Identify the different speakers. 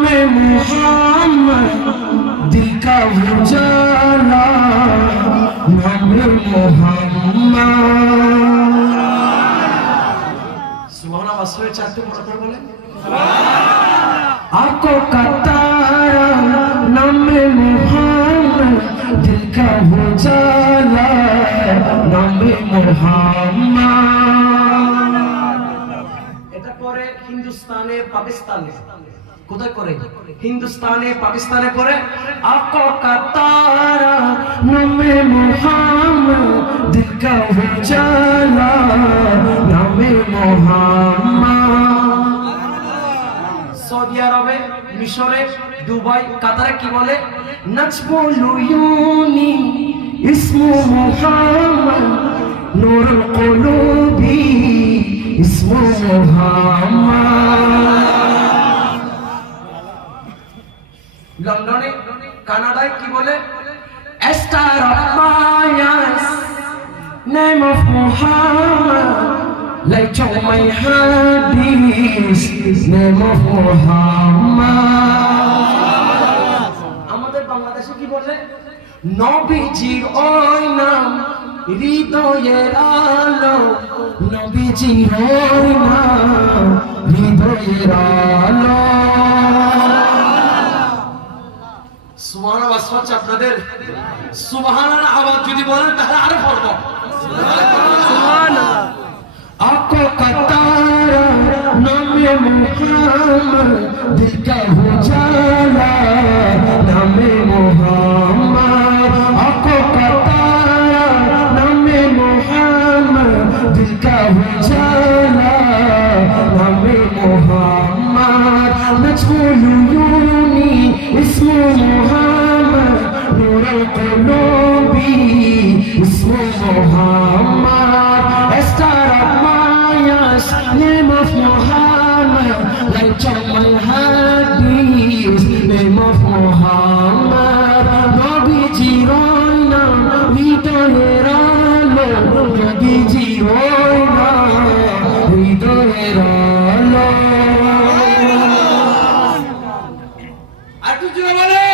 Speaker 1: میں محمد دل کا اجالا نام محمد
Speaker 2: سبحان اللہ سوئے چاہتے ہیں پڑھ
Speaker 1: بولے آپ کو کتارا نام محمد دل کا اجالا نام محمد
Speaker 2: এটা পরে হিন্দুস্তানে পাকিস্তানে কোথায় করে হিন্দুস্তানে, পাকিস্তানে করে
Speaker 1: কাতারা
Speaker 2: সৌদি আরবে, মিশরে, দুবাই, কাতারে কি বলে?
Speaker 1: নাজমুল ইউনি ইসমু মুহাম্মদ।
Speaker 2: লন্ডনে, কানাডায় কি বলে?
Speaker 1: এস্টার মায়াস নেম অফ মুহাম্মদ লাইক চো মাই হাদিস নেম
Speaker 2: আমাদের বাংলাদেশে কি বলে?
Speaker 1: নবীজি ওই নাম, হৃদয়ের আলো। নবীজি ওই নাম, হৃদয়ের আলো।
Speaker 2: হচ্ছে আপনাদের সুবহানাল্লাহ আওয়াজ যদি বলেন তাহলে আরো পড়ব
Speaker 1: आंखों का तारा नाम मोहम्मद दिल का उजाला Muhammad, a star of my eyes, name of Muhammad, light of my heartbeats, name of Muhammad, Robi Jiroina, Vito Herano, Robi Jiroina, Vito Herano.
Speaker 2: আর কিছু বলে